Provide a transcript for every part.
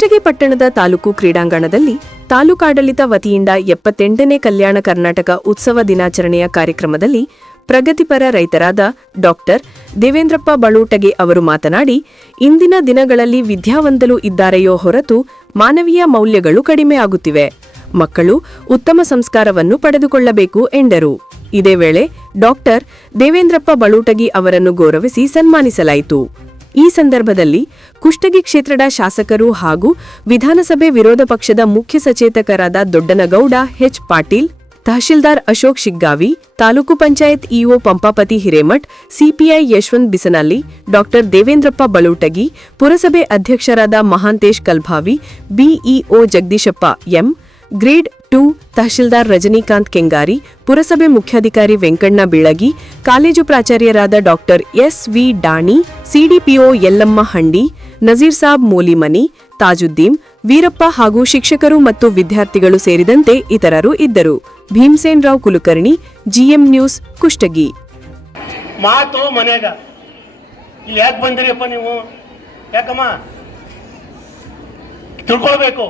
ಕುಷ್ಟಗಿ ಪಟ್ಟಣದ ತಾಲೂಕು ಕ್ರೀಡಾಂಗಣದಲ್ಲಿ ತಾಲೂಕಾಡಳಿತ ವತಿಯಿಂದ 78ನೇ ಕಲ್ಯಾಣ ಕರ್ನಾಟಕ ಉತ್ಸವ ದಿನಾಚರಣೆಯ ಕಾರ್ಯಕ್ರಮದಲ್ಲಿ ಪ್ರಗತಿಪರ ರೈತರಾದ ಡಾಕ್ಟರ್ ದೇವೇಂದ್ರಪ್ಪ ಬಳೂಟಗಿ ಅವರು ಮಾತನಾಡಿ, ಇಂದಿನ ದಿನಗಳಲ್ಲಿ ವಿದ್ಯಾವಂತರು ಇದ್ದಾರೆಯೋ ಹೊರತು ಮಾನವೀಯ ಮೌಲ್ಯಗಳು ಕಡಿಮೆ ಆಗುತ್ತಿವೆ. ಮಕ್ಕಳು ಉತ್ತಮ ಸಂಸ್ಕಾರವನ್ನು ಪಡೆದುಕೊಳ್ಳಬೇಕು ಎಂದರು. ಇದೇ ವೇಳೆ ಡಾಕ್ಟರ್ ದೇವೇಂದ್ರಪ್ಪ ಬಳೂಟಗಿ ಅವರನ್ನು ಗೌರವಿಸಿ ಸನ್ಮಾನಿಸಲಾಯಿತು. ಈ ಸಂದರ್ಭದಲ್ಲಿ ಕುಷ್ಟಗಿ ಕ್ಷೇತ್ರದ ಶಾಸಕರು ಹಾಗೂ ವಿಧಾನಸಭೆ ವಿರೋಧ ಪಕ್ಷದ ಮುಖ್ಯ ಸಚೇತಕರಾದ Doddanagouda H Patil, tahsildar Ashok Shiggavi, taluk panchayat EO Pampapati Hiremath, CPI Yashwant Bisanalli, doctor Devendrappa Balutagi, ಪುರಸಭೆ ಅಧ್ಯಕ್ಷರಾದ Mahantesh Kalbhavi, BEO Jagadishappa M, grade 2 tahsildar Rajinikanth Kengari, ಪುರಸಭೆ ಮುಖ್ಯಾಧಿಕಾರಿ ವೆಂಕಣ್ಣ ಬೀಳಗಿ, ಕಾಲೇಜು ಪ್ರಾಚಾರ್ಯರಾದ doctor S V. Dani, CDPO Yallamma Handi, Nazeer Sab Molimani, Tajuddin, Veerappa ಹಾಗೂ ಶಿಕ್ಷಕರು ಮತ್ತು ವಿದ್ಯಾರ್ಥಿಗಳು ಸೇರಿದಂತೆ ಇತರರು ಇದ್ದರು. Bhimsen Rao Kulkarni, GM news, Kushtagi. ಮಾತು ಮನೆಗ ಇಲ್ಲಿ ಯಾಕೆ ಬಂದಿರಿಯಪ್ಪ ನೀವು? ಯಾಕಮ್ಮ ತಿಳ್ಕೊಳ್ಬೇಕು.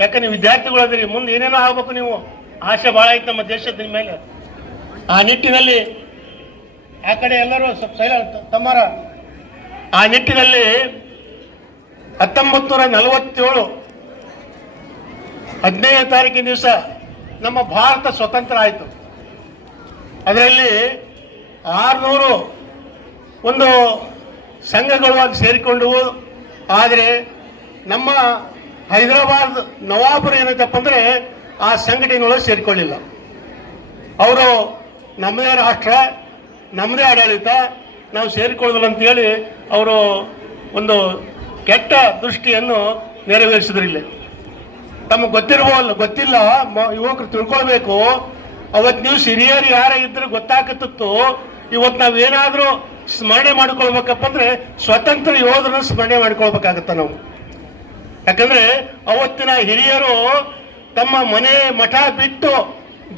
ಯಾಕೆ ನೀವು ವಿದ್ಯಾರ್ಥಿಗಳು ಅದಿರಿ, ಮುಂದೆ ಏನೇನೋ ಆಗ್ಬೇಕು. ನೀವು ಆಸೆ ಭಾಳ ಐತೆ ನಮ್ಮ ದೇಶದ ಮೇಲೆ. ಆ ನಿಟ್ಟಿನಲ್ಲಿ ಆ ಕಡೆ ಎಲ್ಲರೂ ಸ್ವಲ್ಪ ತಮ್ಮರ ಆ ನಿಟ್ಟಿನಲ್ಲಿ 1947 15ನೇ ತಾರೀಕಿನ ದಿವಸ ನಮ್ಮ ಭಾರತ ಸ್ವತಂತ್ರ ಆಯಿತು. ಅದರಲ್ಲಿ 600 ಒಂದು ಸಂಘಗಳು ಆಗಿ ಸೇರಿಕೊಂಡವು. ಆದರೆ ನಮ್ಮ ಹೈದರಾಬಾದ್ ನವಾಬರು ಏನೈತಪ್ಪ ಅಂದರೆ ಆ ಸಂಘಟನೆಯೊಳಗೆ ಸೇರಿಕೊಳ್ಳಿಲ್ಲ. ಅವರು ನಮ್ಮದೇ ರಾಷ್ಟ್ರ, ನಮ್ಮದೇ ಆಡಳಿತ, ನಾವು ಸೇರಿಕೊಳ್ಳೋದಿಲ್ಲ ಅಂತೇಳಿ ಅವರು ಒಂದು ಕೆಟ್ಟ ದೃಷ್ಟಿಯನ್ನು ನೆರವೇರಿಸಿದ್ರಿಲ್ಲ. ತಮಗೆ ಗೊತ್ತಿಲ್ಲ ಯುವಕರು ತಿಳ್ಕೊಳ್ಬೇಕು. ಅವತ್ತು ನೀವು ಹಿರಿಯರು ಯಾರ ಇದ್ರೆ ಗೊತ್ತಾಗತ್ತಿತ್ತು. ಇವತ್ತು ನಾವೇನಾದರೂ ಸ್ಮರಣೆ ಮಾಡ್ಕೊಳ್ಬೇಕಪ್ಪ ಅಂದರೆ ಸ್ವತಂತ್ರ ಯೋಧರನ್ನು ಸ್ಮರಣೆ ಮಾಡ್ಕೊಳ್ಬೇಕಾಗತ್ತ ನಾವು. ಯಾಕಂದ್ರೆ ಅವತ್ತಿನ ಹಿರಿಯರು ತಮ್ಮ ಮನೆ ಮಠ ಬಿಟ್ಟು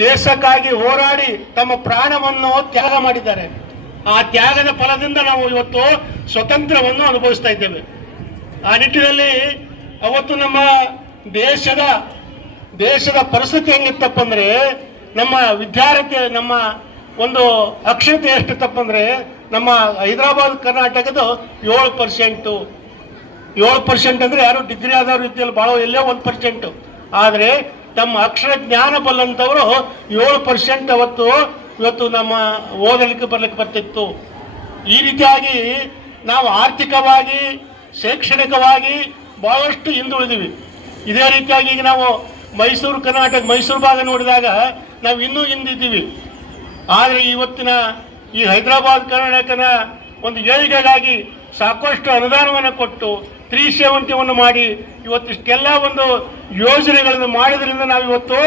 ದೇಶಕ್ಕಾಗಿ ಹೋರಾಡಿ ತಮ್ಮ ಪ್ರಾಣವನ್ನು ತ್ಯಾಗ ಮಾಡಿದ್ದಾರೆ. ಆ ತ್ಯಾಗದ ಫಲದಿಂದ ನಾವು ಇವತ್ತು ಸ್ವತಂತ್ರವನ್ನು ಅನುಭವಿಸ್ತಾ ಇದ್ದೇವೆ. ಆ ನಿಟ್ಟಿನಲ್ಲಿ ಅವತ್ತು ನಮ್ಮ ದೇಶದ ಪರಿಸ್ಥಿತಿ ಹೆಂಗಿತ್ತಪ್ಪ ಅಂದ್ರೆ, ನಮ್ಮ ವಿದ್ಯಾರ್ಥಿ ನಮ್ಮ ಒಂದು ಅಕ್ಷರತೆ ಎಷ್ಟಿತ್ತಪ್ಪ ಅಂದ್ರೆ, ನಮ್ಮ ಹೈದರಾಬಾದ್ ಕರ್ನಾಟಕದ 7%. 7% ಅಂದ್ರೆ ಯಾರು ಡಿಗ್ರಿ ಆದವ್ರ ರೀತಿಯಲ್ಲಿ ಭಾಳ ಎಲ್ಲೋ 1%. ಆದರೆ ತಮ್ಮ ಅಕ್ಷರ ಜ್ಞಾನ ಬಲ್ಲಂಥವರು 7% ಇವತ್ತು ನಮ್ಮ ಓದಲಿಕ್ಕೆ ಬರ್ಲಿಕ್ಕೆ ಬರ್ತಿತ್ತು. ಈ ರೀತಿಯಾಗಿ ನಾವು ಆರ್ಥಿಕವಾಗಿ, ಶೈಕ್ಷಣಿಕವಾಗಿ ಬಹಳಷ್ಟು ಹಿಂದುಳಿದೀವಿ. ಇದೇ ರೀತಿಯಾಗಿ ಈಗ ನಾವು ಮೈಸೂರು ಭಾಗ ನೋಡಿದಾಗ ನಾವು ಇನ್ನೂ ಹಿಂದಿದ್ದೀವಿ. ಆದರೆ ಇವತ್ತಿನ ಈ ಹೈದರಾಬಾದ್ ಕರ್ನಾಟಕನ ಒಂದು ಏಳಿಗೆಗಾಗಿ ಸಾಕಷ್ಟು ಅನುದಾನವನ್ನು ಕೊಟ್ಟು 370 ಮಾಡಿ ಇವತ್ತಿಷ್ಟೆಲ್ಲ ಒಂದು ಯೋಜನೆಗಳನ್ನು ಮಾಡಿದ್ರಿಂದ ನಾವು ಇವತ್ತು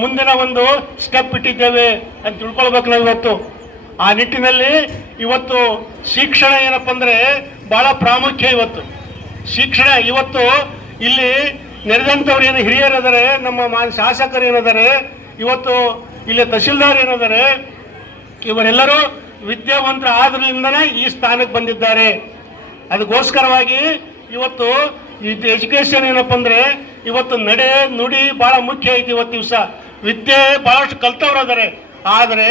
ಮುಂದಿನ ಒಂದು ಸ್ಟೆಪ್ ಇಟ್ಟಿದ್ದೇವೆ ಅಂತ ತಿಳ್ಕೊಳ್ಬೇಕು ನಾವು ಇವತ್ತು. ಆ ನಿಟ್ಟಿನಲ್ಲಿ ಇವತ್ತು ಶಿಕ್ಷಣ ಏನಪ್ಪ ಅಂದರೆ ಬಹಳ ಪ್ರಾಮುಖ್ಯ. ಇವತ್ತು ಶಿಕ್ಷಣ ಇವತ್ತು ಇಲ್ಲಿ ನೆರೆದಂಥವ್ರು ಏನು ಹಿರಿಯರಿದ್ದಾರೆ, ನಮ್ಮ ಶಾಸಕರು ಏನಿದ್ದಾರೆ, ಇವತ್ತು ಇಲ್ಲಿ ತಹಶೀಲ್ದಾರ್ ಏನಿದ್ದಾರೆ, ಇವರೆಲ್ಲರೂ ವಿದ್ಯಾವಂತರ ಆದ್ರಿಂದನೇ ಈ ಸ್ಥಾನಕ್ಕೆ ಬಂದಿದ್ದಾರೆ. ಅದಕ್ಕೋಸ್ಕರವಾಗಿ ಇವತ್ತು ಎಜುಕೇಶನ್ ಏನಪ್ಪ ಅಂದರೆ ಇವತ್ತು ನಡೆ ನುಡಿ ಭಾಳ ಮುಖ್ಯ ಐತಿ. ಇವತ್ತು ದಿವಸ ವಿದ್ಯೆ ಭಾಳಷ್ಟು ಕಲ್ತವ್ರು ಅದಾರೆ, ಆದರೆ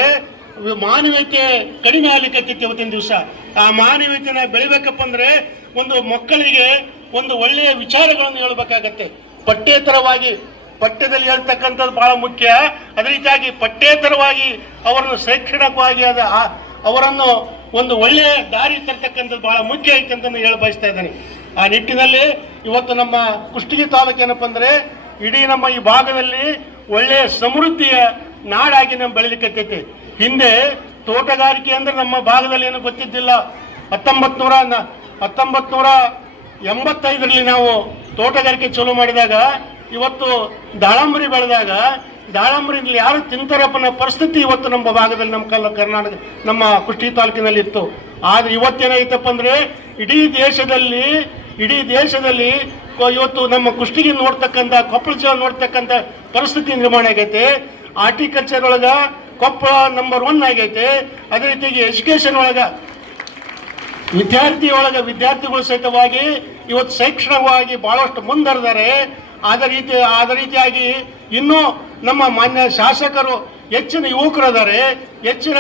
ಮಾನವೀಯತೆ ಕಡಿಮೆ ಆಗ್ಲಿಕ್ಕೆ ಇವತ್ತಿನ ದಿವಸ. ಆ ಮಾನವೀಯತೆನ ಬೆಳಿಬೇಕಪ್ಪ ಅಂದರೆ ಒಂದು ಮಕ್ಕಳಿಗೆ ಒಂದು ಒಳ್ಳೆಯ ವಿಚಾರಗಳನ್ನು ಹೇಳಬೇಕಾಗತ್ತೆ. ಪಠ್ಯದಲ್ಲಿ ಹೇಳ್ತಕ್ಕಂಥದ್ದು ಭಾಳ ಮುಖ್ಯ. ಅದೇ ರೀತಿಯಾಗಿ ಪಠ್ಯೇತರವಾಗಿ ಅವರನ್ನು ಶೈಕ್ಷಣಿಕವಾಗಿ ಅವರನ್ನು ಒಂದು ಒಳ್ಳೆಯ ದಾರಿ ತರ್ತಕ್ಕಂಥದ್ದು ಬಹಳ ಮುಖ್ಯ ಐತೆ ಅಂತ ಹೇಳಿ ಬಯಸ್ತಾ ಇದ್ದೇನೆ. ಆ ನಿಟ್ಟಿನಲ್ಲಿ ಇವತ್ತು ನಮ್ಮ ಕುಷ್ಟಗಿ ತಾಲೂಕು ಏನಪ್ಪ ಅಂದರೆ ಇಡೀ ನಮ್ಮ ಈ ಭಾಗದಲ್ಲಿ ಒಳ್ಳೆಯ ಸಮೃದ್ಧಿಯ ನಾಡಾಗಿ ನಮ್ಮ ಬೆಳಲಿಕ್ಕೆ. ಹಿಂದೆ ತೋಟಗಾರಿಕೆ ಅಂದರೆ ನಮ್ಮ ಭಾಗದಲ್ಲಿ ಏನು ಗೊತ್ತಿದ್ದಿಲ್ಲ. 1985ರಲ್ಲಿ ನಾವು ತೋಟಗಾರಿಕೆ ಚಾಲೂ ಮಾಡಿದಾಗ ಇವತ್ತು ದಾಳಂಬರಿ ಬೆಳೆದಾಗ ದಾಳಂಬರಿಲಿ ಯಾರು ತಿಂತಾರಪ್ಪನ ಪರಿಸ್ಥಿತಿ ಇವತ್ತು ನಮ್ಮ ಭಾಗದಲ್ಲಿ, ನಮ್ಮ ಕರ್ನಾಟಕ, ನಮ್ಮ ಕುಷ್ಟಗಿ ತಾಲೂಕಿನಲ್ಲಿ ಇತ್ತು. ಆದರೆ ಇವತ್ತೇನಾಯ್ತಪ್ಪ ಅಂದರೆ ಇಡೀ ದೇಶದಲ್ಲಿ ಇವತ್ತು ನಮ್ಮ ಕುಷ್ಟಗಿ ನೋಡ್ತಕ್ಕಂಥ, ಕೊಪ್ಪಳ ಜಿಲ್ಲೆ ನೋಡ್ತಕ್ಕಂಥ ಪರಿಸ್ಥಿತಿ ನಿರ್ಮಾಣ ಆಗೈತೆ. ಆರ್ಟಿಕಲ್ಚರ್ ಒಳಗೆ ಕೊಪ್ಪಳ ನಂಬರ್ 1 ಆಗೈತೆ. ಅದೇ ರೀತಿಯಾಗಿ ಎಜುಕೇಷನ್ ಒಳಗೆ ವಿದ್ಯಾರ್ಥಿಗಳು ಸಹಿತವಾಗಿ ಇವತ್ತು ಶೈಕ್ಷಣಿಕವಾಗಿ ಬಹಳಷ್ಟು ಮುಂದುವರೆದರೆ ಆದ ರೀತಿಯಾಗಿ ಇನ್ನೂ ನಮ್ಮ ಮಾನ್ಯ ಶಾಸಕರು ಹೆಚ್ಚಿನ ಯುವಕರಿದ್ದಾರೆ, ಹೆಚ್ಚಿನ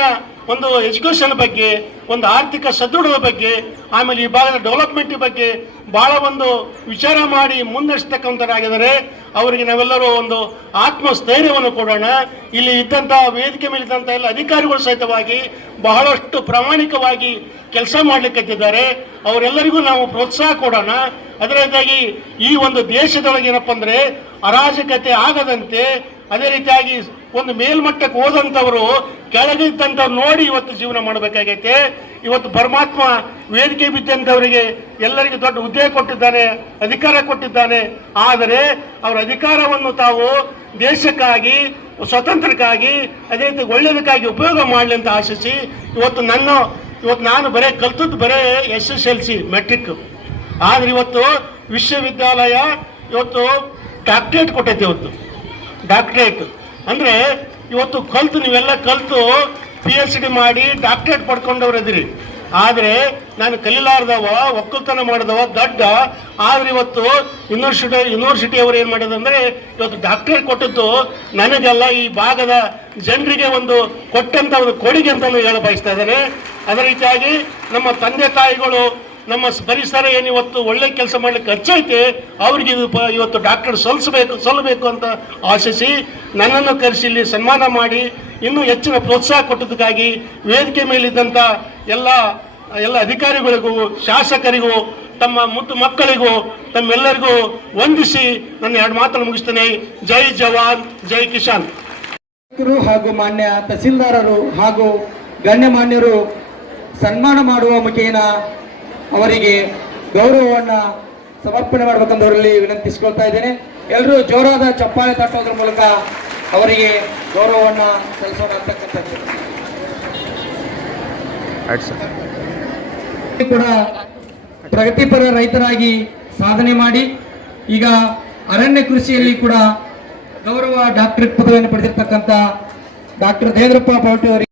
ಒಂದು ಎಜುಕೇಷನ್ ಬಗ್ಗೆ, ಒಂದು ಆರ್ಥಿಕ ಸದೃಢದ ಬಗ್ಗೆ, ಆಮೇಲೆ ಈ ಭಾಗದ ಡೆವಲಪ್ಮೆಂಟ್ ಬಗ್ಗೆ ಭಾಳ ಒಂದು ವಿಚಾರ ಮಾಡಿ ಮುನ್ನಡೆಸ್ತಕ್ಕಂಥರಾಗಿದ್ದಾರೆ. ಅವರಿಗೆ ನಾವೆಲ್ಲರೂ ಒಂದು ಆತ್ಮಸ್ಥೈರ್ಯವನ್ನು ಕೊಡೋಣ. ಇಲ್ಲಿ ಇದ್ದಂಥ ವೇದಿಕೆ ಮೇಲಿದ್ದಂಥ ಎಲ್ಲ ಅಧಿಕಾರಿಗಳು ಸಹಿತವಾಗಿ ಬಹಳಷ್ಟು ಪ್ರಾಮಾಣಿಕವಾಗಿ ಕೆಲಸ ಮಾಡಲಿಕ್ಕಿದ್ದಾರೆ. ಅವರೆಲ್ಲರಿಗೂ ನಾವು ಪ್ರೋತ್ಸಾಹ ಕೊಡೋಣ. ಅದರಿಂದಾಗಿ ಈ ಒಂದು ದೇಶದೊಳಗೆ ಏನಪ್ಪ ಅಂದರೆ ಅರಾಜಕತೆ ಆಗದಂತೆ, ಅದೇ ರೀತಿಯಾಗಿ ಒಂದು ಮೇಲ್ಮಟ್ಟಕ್ಕೆ ಹೋದಂಥವರು ಕೆಳಗಿದ್ದಂಥವ್ರು ನೋಡಿ ಇವತ್ತು ಜೀವನ ಮಾಡಬೇಕಾಗೈತೆ. ಇವತ್ತು ಪರಮಾತ್ಮ ವೇದಿಕೆ ಬಿದ್ದಂಥವರಿಗೆ ಎಲ್ಲರಿಗೂ ದೊಡ್ಡ ಹುದ್ದೆ ಕೊಟ್ಟಿದ್ದಾನೆ, ಅಧಿಕಾರ ಕೊಟ್ಟಿದ್ದಾನೆ. ಆದರೆ ಅವರ ಅಧಿಕಾರವನ್ನು ತಾವು ದೇಶಕ್ಕಾಗಿ, ಸ್ವತಂತ್ರಕ್ಕಾಗಿ, ಅದೇ ರೀತಿ ಒಳ್ಳೆಯದಕ್ಕಾಗಿ ಉಪಯೋಗ ಮಾಡಲಿ ಅಂತ ಆಶಿಸಿ ಇವತ್ತು ನಾನು ಕಲ್ತದ್ದು ಬರೇ SSLC ಮೆಟ್ರಿಕ್. ಆದರೆ ಇವತ್ತು ವಿಶ್ವವಿದ್ಯಾಲಯ ಇವತ್ತು ಡಾಕ್ಟ್ರೇಟ್ ಕೊಟ್ಟೈತೆ. ಇವತ್ತು ಡಾಕ್ಟ್ರೇಟ್ ಅಂದರೆ ಇವತ್ತು ನೀವೆಲ್ಲ ಕಲಿತು PhD ಮಾಡಿ ಡಾಕ್ಟ್ರೇಟ್ ಪಡ್ಕೊಂಡವ್ರು ಇದ್ದೀರಿ. ಆದರೆ ನಾನು ಕಲಿಲಾರ್ದವ, ಒಕ್ಕಲ್ತನ ಮಾಡಿದವ ದಡ್ಡ. ಆದರೆ ಇವತ್ತು ಯೂನಿವರ್ಸಿಟಿ ಅವರು ಏನು ಮಾಡೋದಂದರೆ ಇವತ್ತು ಡಾಕ್ಟ್ರೇಟ್ ಕೊಟ್ಟದ್ದು ನನಗೆಲ್ಲ ಈ ಭಾಗದ ಜನರಿಗೆ ಒಂದು ಕೊಟ್ಟಂಥ ಒಂದು ಕೊಡುಗೆ ಅಂತ ಹೇಳ ಬಯಸ್ತಾ ಇದ್ದಾರೆ. ಅದೇ ರೀತಿಯಾಗಿ ನಮ್ಮ ತಂದೆ ತಾಯಿಗಳು, ನಮ್ಮ ಪರಿಸರ ಏನಿವತ್ತು ಒಳ್ಳೆ ಕೆಲಸ ಮಾಡ್ಲಿಕ್ಕೆ ಖರ್ಚೈತೆ, ಅವ್ರಿಗೆ ಇವತ್ತು ಡಾಕ್ಟರ್ ಸಲ್ಲಬೇಕು ಅಂತ ಆಶಿಸಿ ನನ್ನನ್ನು ಕರೆಸಿ ಇಲ್ಲಿ ಸನ್ಮಾನ ಮಾಡಿ ಇನ್ನೂ ಹೆಚ್ಚಿನ ಪ್ರೋತ್ಸಾಹ ಕೊಟ್ಟದಕ್ಕಾಗಿ ವೇದಿಕೆ ಮೇಲಿದ್ದಂಥ ಎಲ್ಲ ಅಧಿಕಾರಿಗಳಿಗೂ, ಶಾಸಕರಿಗೂ, ತಮ್ಮ ಮುದ್ದು ಮಕ್ಕಳಿಗೂ, ತಮ್ಮೆಲ್ಲರಿಗೂ ವಂದಿಸಿ ನನ್ನ 2 ಮಾತನ್ನು ಮುಗಿಸ್ತೇನೆ. ಜೈ ಜವಾನ್, ಜೈ ಕಿಸಾನ್. ಹಾಗೂ ಮಾನ್ಯ ತಹಸೀಲ್ದಾರರು ಹಾಗೂ ಗಣ್ಯಮಾನ್ಯರು ಸನ್ಮಾನ ಮಾಡುವ ಮುಖೇನ ಅವರಿಗೆ ಗೌರವವನ್ನು ಸಮರ್ಪಣೆ ಮಾಡಬೇಕಂದವರಲ್ಲಿ ವಿನಂತಿಸಿಕೊಳ್ತಾ ಇದ್ದೇನೆ. ಎಲ್ಲರೂ ಜೋರಾದ ಚಪ್ಪಾಳೆ ತಟ್ಟೋದ್ರ ಮೂಲಕ ಅವರಿಗೆ ಗೌರವವನ್ನು ಸಲ್ಲಿಸೋಣ ಅಂತಕ್ಕಂಥದ್ದು. ಕೂಡ ಪ್ರಗತಿಪರ ರೈತರಾಗಿ ಸಾಧನೆ ಮಾಡಿ ಈಗ ಅರಣ್ಯ ಕೃಷಿಯಲ್ಲಿ ಕೂಡ ಗೌರವ ಡಾಕ್ಟರೇಟ್ ಪದವಿಯನ್ನು ಪಡೆದಿರ್ತಕ್ಕಂಥ ಡಾಕ್ಟರ್ ದೇವೇಂದ್ರಪ್ಪ ಬೌಟಿ ಅವರಿಗೆ